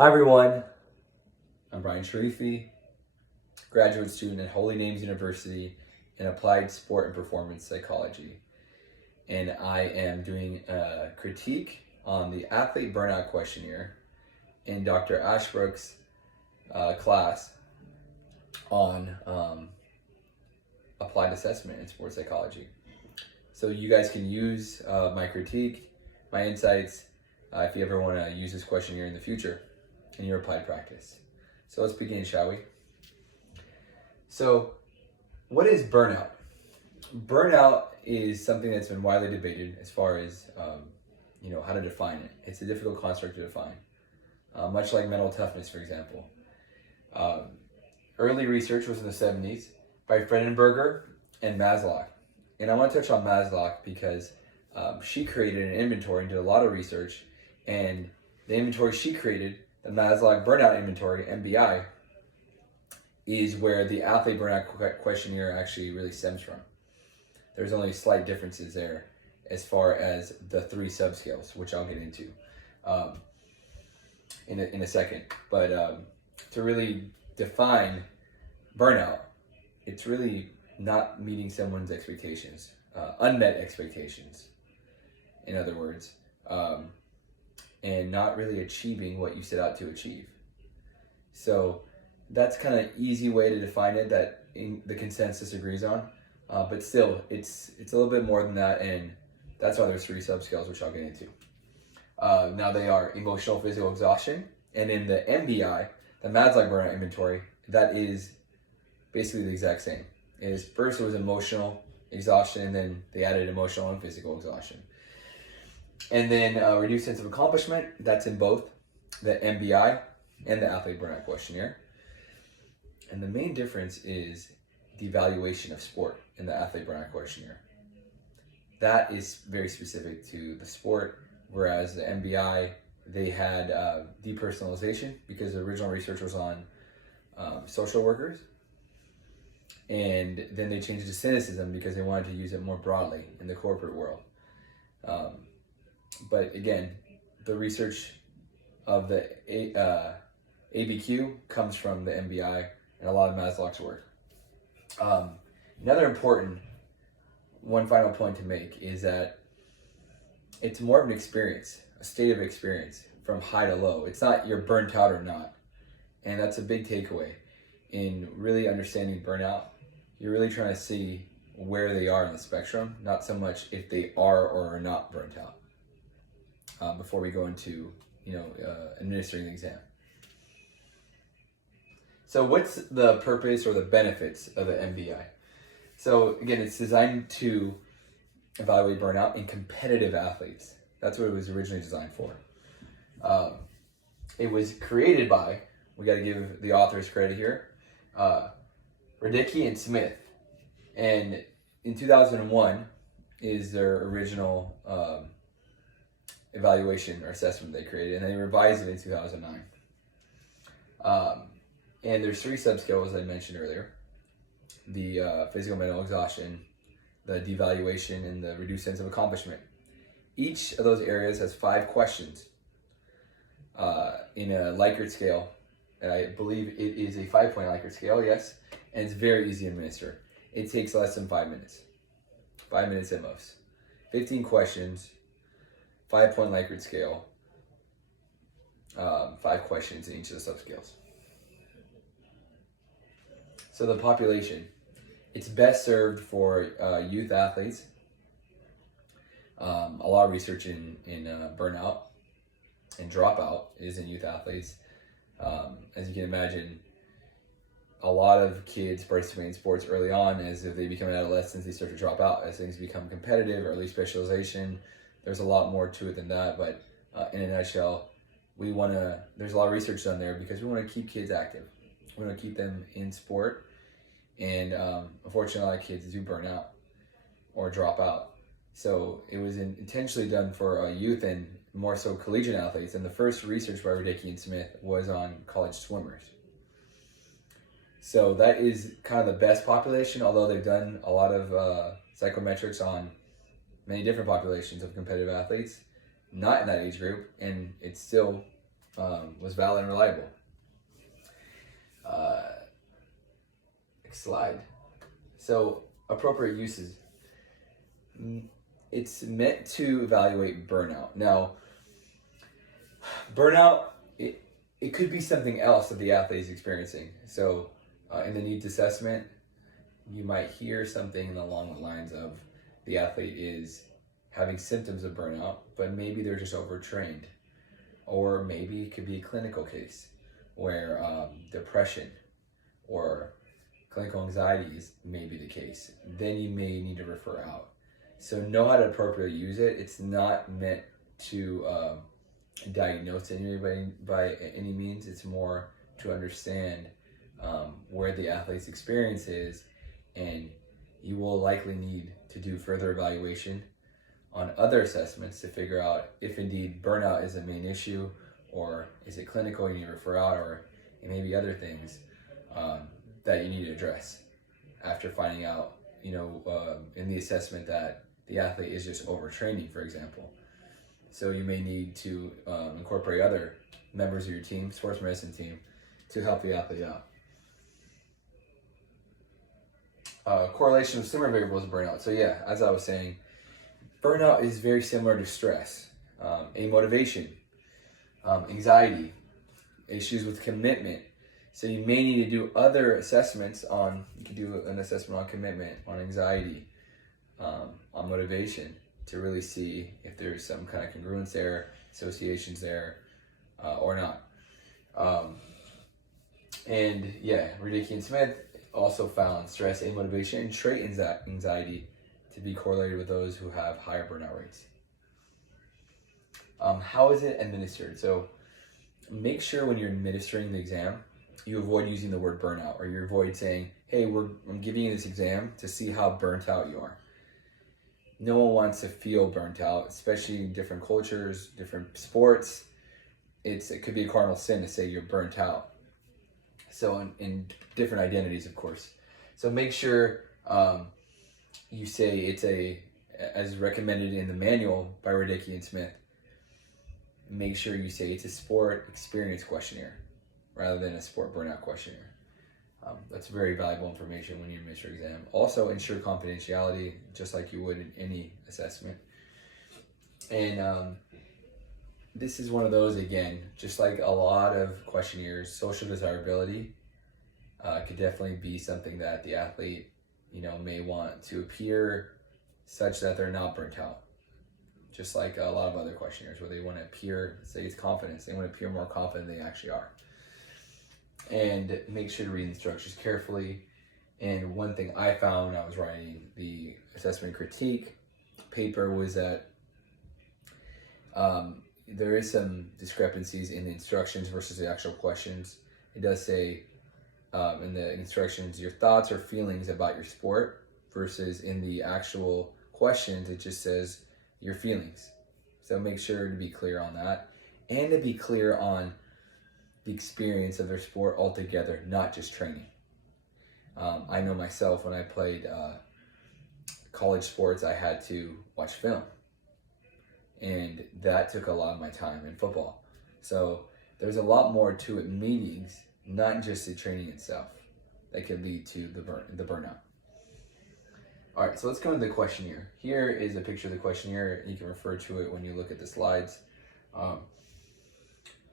Hi everyone, I'm Brian Sharifi, graduate student at Holy Names University in Applied Sport and Performance Psychology. And I am doing a critique on the Athlete Burnout Questionnaire in Dr. Ashbrook's class on applied assessment in sports psychology. So you guys can use my critique, my insights, if you ever want to use this questionnaire in the future in your applied practice. So let's begin, shall we? So what is burnout? Burnout is something that's been widely debated as far as how to define it. It's a difficult construct to define, much like mental toughness, for example. Early research was in the 70s by Fredenberger and Maslow. And I want to touch on Maslow because she created an inventory and did a lot of research, and the inventory she created, the Maslow Burnout Inventory, MBI, is where the Athlete Burnout Questionnaire actually really stems from. There's only slight differences there as far as the three subscales, which I'll get into in a second. But to really define burnout, it's really not meeting someone's expectations, unmet expectations, in other words, and not really achieving what you set out to achieve. So that's kind of an easy way to define it that the consensus agrees on, but still, it's a little bit more than that, and that's why there's three subscales, which I'll get into. Now they are emotional, physical exhaustion, and in the MBI, the Maslow Burnout Inventory, that is basically the exact same. First it was emotional exhaustion, and then they added emotional and physical exhaustion. And then reduced sense of accomplishment, that's in both the MBI and the Athlete Burnout Questionnaire. And the main difference is the evaluation of sport in the Athlete Burnout Questionnaire. That is very specific to the sport, whereas the MBI, they had depersonalization because the original research was on social workers. And then they changed it to cynicism because they wanted to use it more broadly in the corporate world. But again, the research of the ABQ comes from the MBI and a lot of Maslow's work. Another important one final point to make is that it's more of an experience, a state of experience from high to low. It's not you're burnt out or not. And that's a big takeaway in really understanding burnout. You're really trying to see where they are in the spectrum, not so much if they are or are not burnt out. Before we go into administering the exam. So what's the purpose or the benefits of the MBI? So again, it's designed to evaluate burnout in competitive athletes. That's what it was originally designed for. It was created by, we got to give the authors credit here, Radicki and Smith. And in 2001 is their original evaluation or assessment they created, and they revised it in 2009. And there's three subscales, as I mentioned earlier: the physical mental exhaustion, the devaluation, and the reduced sense of accomplishment. Each of those areas has 5 questions in a Likert scale, and I believe it is a 5-point Likert scale, yes, and it's very easy to administer. It takes less than 5 minutes, 5 minutes at most. 15 questions, 5-point Likert scale, 5 questions in each of the subscales. So the population, it's best served for youth athletes. A lot of research in burnout and dropout is in youth athletes. As you can imagine, a lot of kids participate in sports early on. As if they become adolescents, they start to drop out. As things become competitive, early specialization, there's a lot more to it than that. But in a nutshell, there's a lot of research done there because we want to keep kids active. We want to keep them in sport. And unfortunately, a lot of kids do burn out or drop out. So it was intentionally done for youth and more so collegiate athletes. And the first research by Radicki and Smith was on college swimmers. So that is kind of the best population, although they've done a lot of psychometrics on many different populations of competitive athletes, not in that age group, and it's still was valid and reliable. Next slide. So appropriate uses. It's meant to evaluate burnout. Now, burnout, it could be something else that the athlete is experiencing. So in the needs assessment, you might hear something along the lines of the athlete is having symptoms of burnout, but maybe they're just overtrained. Or maybe it could be a clinical case where depression or clinical anxiety is maybe the case. Then you may need to refer out. So know how to appropriately use it. It's not meant to diagnose anybody by any means. It's more to understand where the athlete's experience is, and you will likely need to do further evaluation on other assessments to figure out if indeed burnout is a main issue, or is it clinical, you need to refer out, or it may be other things that you need to address after finding out, in the assessment that the athlete is just overtraining, for example. So you may need to incorporate other members of your team, sports medicine team, to help the athlete out. Correlation with similar variables of burnout. So yeah, as I was saying, burnout is very similar to stress, amotivation, anxiety, issues with commitment. So you may need to do other assessments you can do an assessment on commitment, on anxiety, on motivation, to really see if there's some kind of congruence there, associations there, or not. And yeah, Radicki and Smith also found stress, amotivation, and trait anxiety to be correlated with those who have higher burnout rates. How is it administered? So make sure when you're administering the exam, you avoid using the word burnout, or you avoid saying, hey, I'm giving you this exam to see how burnt out you are. No one wants to feel burnt out, especially in different cultures, different sports. It could be a cardinal sin to say you're burnt out. So in different identities, of course. So make sure you say it's as recommended in the manual by Radicki and Smith, make sure you say it's a sport experience questionnaire rather than a sport burnout questionnaire. That's very valuable information when you administer exam. Also, ensure confidentiality, just like you would in any assessment. And this is one of those, again, just like a lot of questionnaires, social desirability could definitely be something that the athlete, may want to appear such that they're not burnt out. Just like a lot of other questionnaires where they want to appear, say it's confidence, they want to appear more confident than they actually are. And make sure to read the instructions carefully. And one thing I found when I was writing the assessment critique paper was that there is some discrepancies in the instructions versus the actual questions. It does say in the instructions your thoughts or feelings about your sport, versus in the actual questions it just says your feelings. So make sure to be clear on that, and to be clear on the experience of their sport altogether, not just training. I know myself, when I played college sports, I had to watch film, and that took a lot of my time in football. So there's a lot more to it, meetings, not just the training itself, that could lead to the burnout. All right, so let's go into the questionnaire. Here is a picture of the questionnaire. You can refer to it when you look at the slides.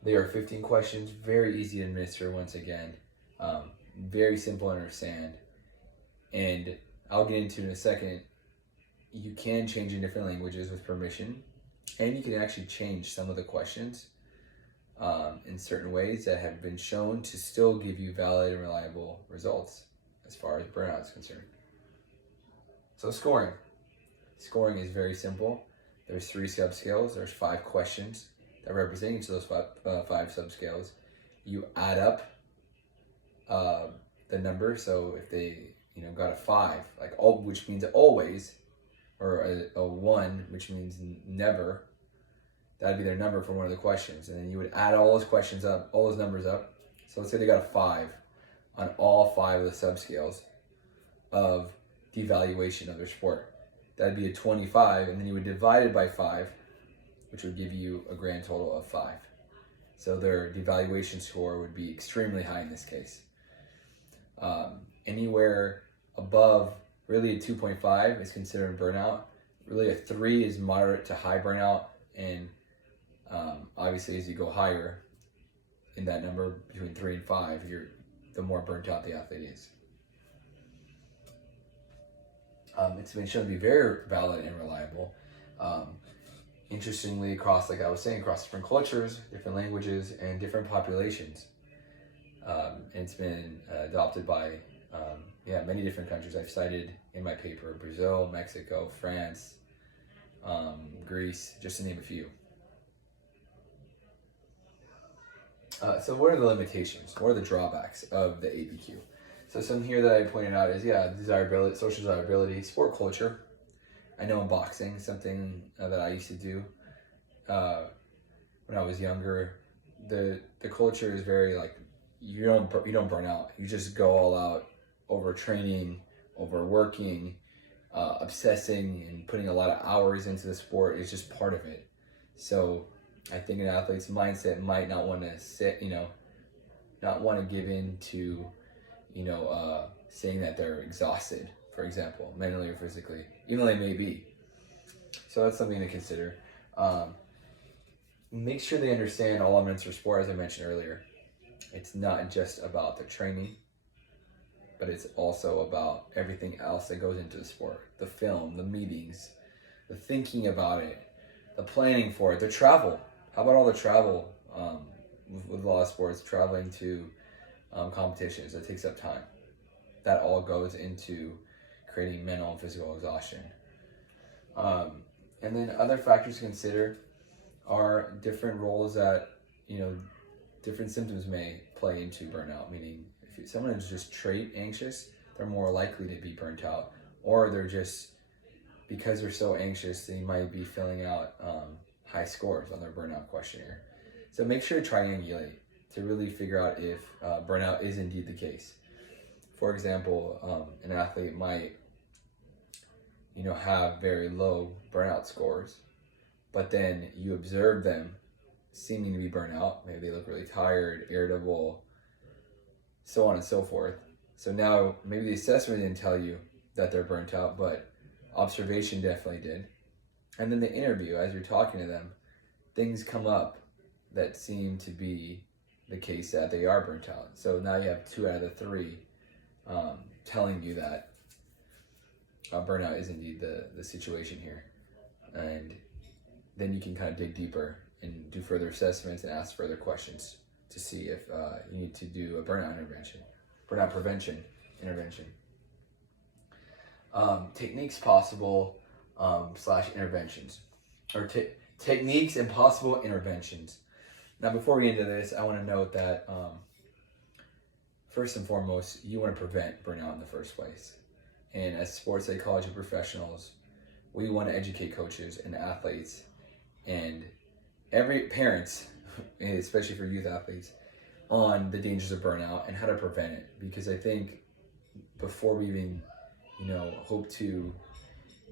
There are 15 questions, very easy to administer once again, very simple to understand. And I'll get into in a second, you can change in different languages with permission, and you can actually change some of the questions in certain ways that have been shown to still give you valid and reliable results as far as burnout is concerned. So scoring. Scoring is very simple. There's 3 subscales. There's 5 questions that represent each of those 5 subscales. You add up the number. So if they got a 5, which means always, or a 1, which means never, that'd be their number for one of the questions. And then you would add all those questions up, all those numbers up. So let's say they got a 5 on all 5 of the subscales of the evaluation of their sport. That'd be a 25, and then you would divide it by 5, which would give you a grand total of 5. So their devaluation score would be extremely high in this case. Anywhere above really a 2.5 is considered burnout. Really a 3 is moderate to high burnout, and obviously as you go higher in that number between 3 and 5, the more burnt out the athlete is. It's been shown to be very valid and reliable. Interestingly, across, like I was saying, across different cultures, different languages, and different populations. And it's been adopted by many different countries I've cited in my paper: Brazil, Mexico, France, Greece, just to name a few. So what are the limitations? What are the drawbacks of the ABQ? So some here that I pointed out is, desirability, social desirability, sport culture. I know in boxing, something that I used to do when I was younger, the culture is very like, you don't burn out. You just go all out, over training, over working, obsessing, and putting a lot of hours into the sport is just part of it. So I think an athlete's mindset might not want to not want to give in to, saying that they're exhausted, for example, mentally or physically, even though they may be. So that's something to consider. Make sure they understand all elements of sport, as I mentioned earlier. It's not just about the training, but it's also about everything else that goes into the sport. The film, the meetings, the thinking about it, the planning for it, the travel. How about all the travel with a lot of sports, traveling to competitions? That takes up time. That all goes into creating mental and physical exhaustion. And then other factors to consider are different roles that, different symptoms may play into burnout. Meaning, if someone is just trait anxious, they're more likely to be burnt out. Or they're just, because they're so anxious, they might be filling out high scores on their burnout questionnaire. So make sure to triangulate to really figure out if burnout is indeed the case. For example, an athlete might, have very low burnout scores, but then you observe them seeming to be burnt out. Maybe they look really tired, irritable, so on and so forth. So now maybe the assessment didn't tell you that they're burnt out, but observation definitely did. And then the interview, as you're talking to them, things come up that seem to be the case that they are burnt out. So now you have 2 out of the 3 telling you that burnout is indeed the situation here. And then you can kind of dig deeper and do further assessments and ask further questions to see if you need to do a burnout prevention intervention. Techniques possible / interventions, or techniques and possible interventions. Now, before we get into this, I want to note that first and foremost, you want to prevent burnout in the first place. And as sports psychology professionals, we want to educate coaches and athletes and parents, especially for youth athletes, on the dangers of burnout and how to prevent it. Because I think before we even, hope to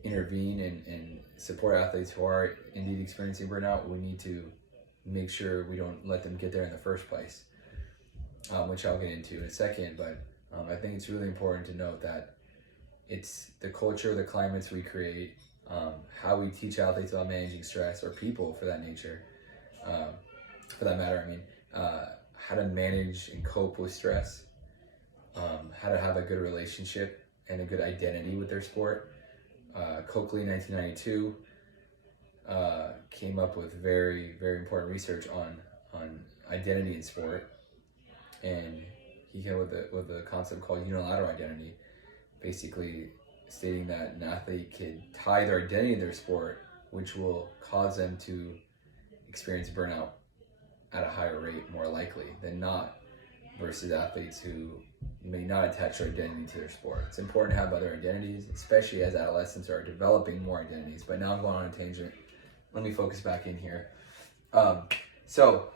intervene and support athletes who are indeed experiencing burnout, we need to make sure we don't let them get there in the first place, which I'll get into in a second. But I think it's really important to note that it's the culture, the climates we create, how we teach athletes about managing stress, or people for that nature, for that matter, how to manage and cope with stress, how to have a good relationship and a good identity with their sport. Coakley in 1992 came up with very, very important research on identity in sport, and he came with a concept called unilateral identity, basically stating that an athlete could tie their identity to their sport, which will cause them to experience burnout at a higher rate, more likely than not, versus athletes who may not attach their identity to their sport. It's important to have other identities, especially as adolescents are developing more identities. But now I'm going on a tangent. Let me focus back in here. So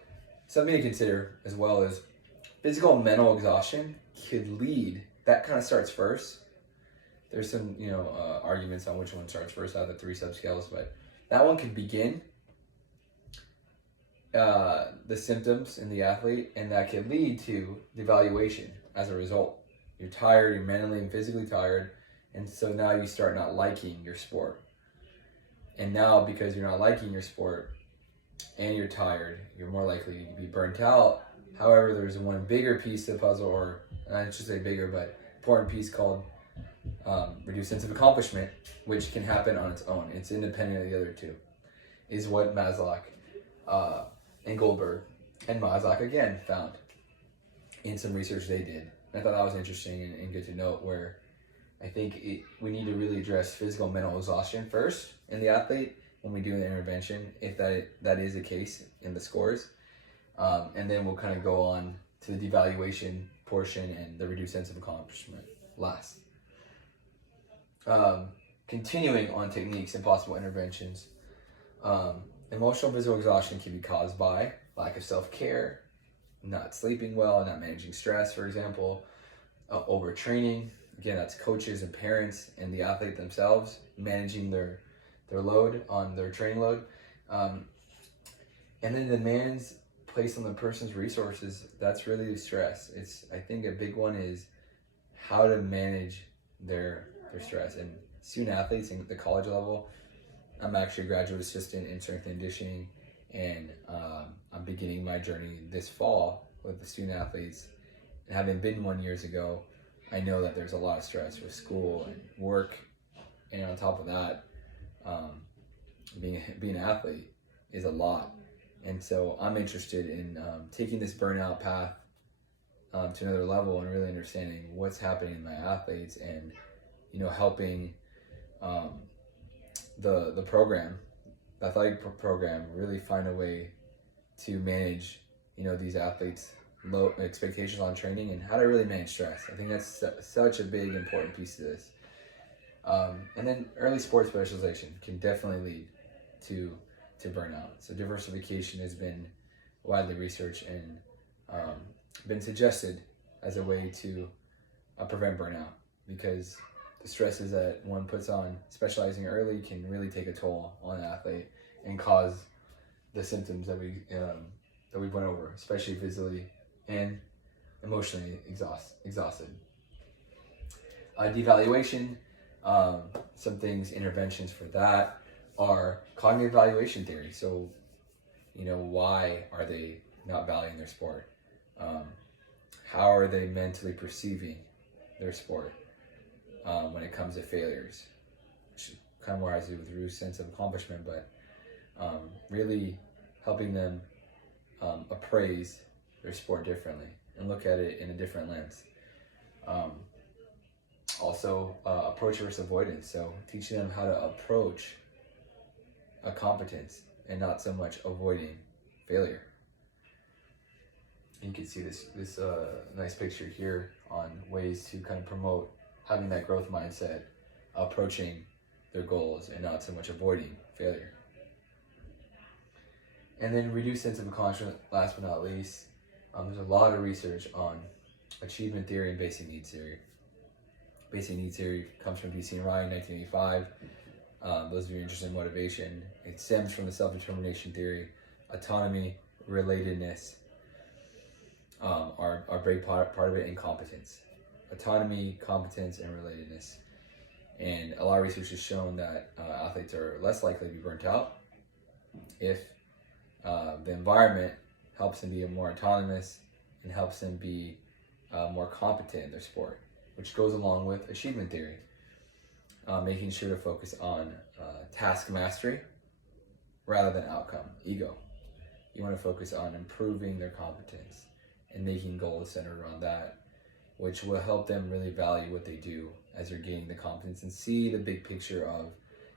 something to consider as well is physical and mental exhaustion could lead, that kind of starts first. There's some, arguments on which one starts first out of the 3 subscales, but that one could begin the symptoms in the athlete, and that can lead to devaluation as a result. You're tired, you're mentally and physically tired, and so now you start not liking your sport. And now, because you're not liking your sport and you're tired, you're more likely to be burnt out. However, there's one bigger piece of the puzzle, or I should say bigger, but important piece called reduced sense of accomplishment, which can happen on its own. It's independent of the other two, is what Maslow and Goldberg and Maslow again found in some research they did. And I thought that was interesting and good to note, where I think we need to really address physical and mental exhaustion first in the athlete when we do the intervention, if that is the case in the scores. And then we'll kind of go on to the devaluation portion and the reduced sense of accomplishment last. Continuing on techniques and possible interventions, emotional physical exhaustion can be caused by lack of self-care, not sleeping well, not managing stress, for example, overtraining. Again, that's coaches and parents and the athlete themselves managing their load on their training load. And then demands placed on the person's resources, that's really the stress. I think a big one is how to manage their stress. And student athletes in the college level, I'm actually a graduate assistant in strength and conditioning, and I'm beginning my journey this fall with the student athletes. And having been one years ago, I know that there's a lot of stress with school and work, and on top of that, being an athlete is a lot. And so I'm interested in taking this burnout path to another level and really understanding what's happening in my athletes, and helping the program, the athletic program, really find a way to manage these athletes' low expectations on training and how to really manage stress. I think that's such a big important piece to this. And then early sports specialization can definitely lead to burnout. So diversification has been widely researched and been suggested as a way to prevent burnout, because the stresses that one puts on specializing early can really take a toll on an athlete and cause the symptoms that we went over, especially physically and emotionally exhausted. Devaluation, some things, interventions for that are cognitive evaluation theory. So, why are they not valuing their sport? How are they mentally perceiving their sport when it comes to failures? Which kind of more has to do with reduced sense of accomplishment, but really helping them appraise their sport differently and look at it in a different lens. Also, approach versus avoidance. So teaching them how to approach a competence and not so much avoiding failure. You can see this nice picture here on ways to kind of promote having that growth mindset, approaching their goals and not so much avoiding failure. And then reduced sense of accomplishment, last but not least. There's a lot of research on achievement theory and basic needs theory. Basic needs theory comes from DC and Ryan, 1985. Those of you interested in motivation, it stems from the self-determination theory. Autonomy, relatedness are a big part of it, and competence. Autonomy, competence, and relatedness. And a lot of research has shown that athletes are less likely to be burnt out if the environment helps them be more autonomous and helps them be more competent in their sport, which goes along with achievement theory, making sure to focus on task mastery rather than outcome, ego. You want to focus on improving their competence and making goals centered around that, which will help them really value what they do as they're gaining the confidence and see the big picture of,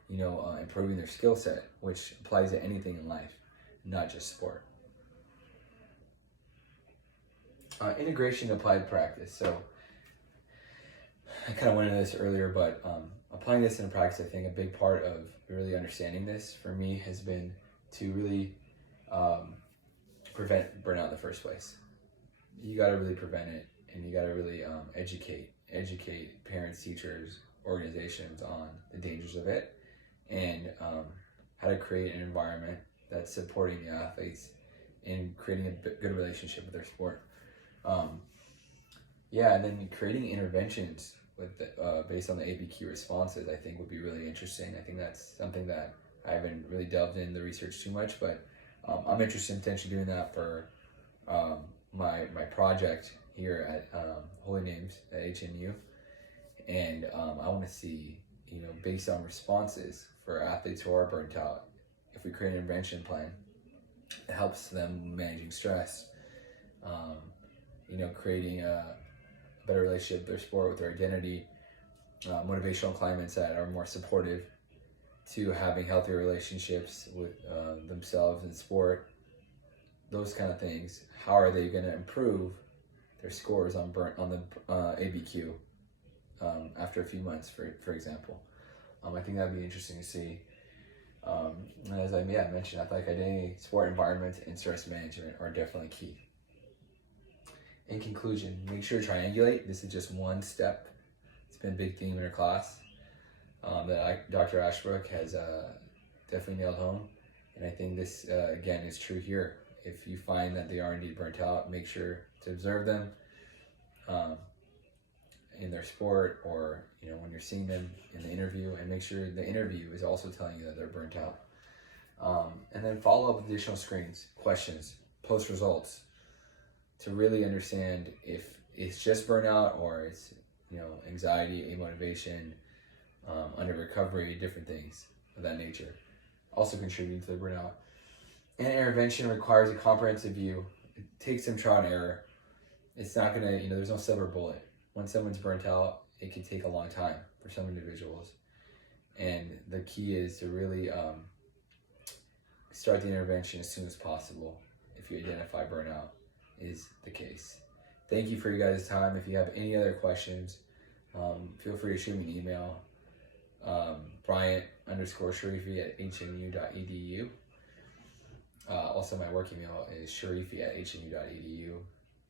improving their skill set, which applies to anything in life, not just sport. Integration applied practice. So I kind of went into this earlier, but applying this in practice, I think a big part of really understanding this for me has been to really prevent burnout in the first place. You got to really prevent it, and you got to really educate parents, teachers, organizations on the dangers of it, and how to create an environment that's supporting the athletes and creating a good relationship with their sport. Yeah, and then creating interventions with based on the ABQ responses, I think would be really interesting. I think that's something that I haven't really delved in the research too much, but I'm interested in potentially doing that for my project here at Holy Names at HNU, and I want to see, based on responses for athletes who are burnt out, if we create an intervention plan that helps them managing stress, creating a better relationship with their sport, with their identity, motivational climates that are more supportive to having healthier relationships with themselves and sport, those kind of things. How are they going to improve their scores on the ABQ after a few months, for example? I think that'd be interesting to see. As I mentioned, athletic identity, sport environment, and stress management are definitely key. In conclusion, make sure to triangulate. This is just one step. It's been a big theme in our class that Dr. Ashbrook has definitely nailed home. And I think this, again, is true here. If you find that they are indeed burnt out, make sure to observe them in their sport, or when you're seeing them in the interview, and make sure the interview is also telling you that they're burnt out. And then follow up with additional screens, questions, post results, to really understand if it's just burnout or it's anxiety, amotivation, under recovery, different things of that nature, also contributing to the burnout. And intervention requires a comprehensive view. It takes some trial and error. It's not gonna, there's no silver bullet. When someone's burnt out, it can take a long time for some individuals. And the key is to really start the intervention as soon as possible if you identify burnout is the case. Thank you for you guys' time. If you have any other questions, feel free to shoot me an email, Bryant_Sharifi@hnu.edu. Also, my work email is sharifi@hnu.edu.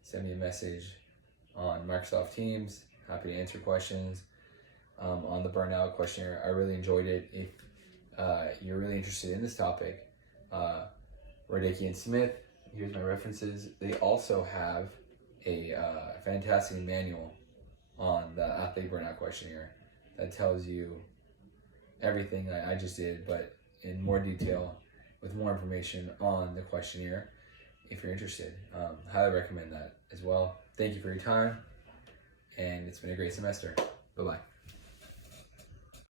Send me a message on Microsoft Teams. Happy to answer questions on the burnout questionnaire. I really enjoyed it. If you're really interested in this topic, Radicki and Smith, here's my references. They also have a fantastic manual on the athlete burnout questionnaire that tells you everything I just did, but in more detail with more information on the questionnaire. If you're interested, highly recommend that as well. Thank you for your time, and it's been a great semester. Bye-bye.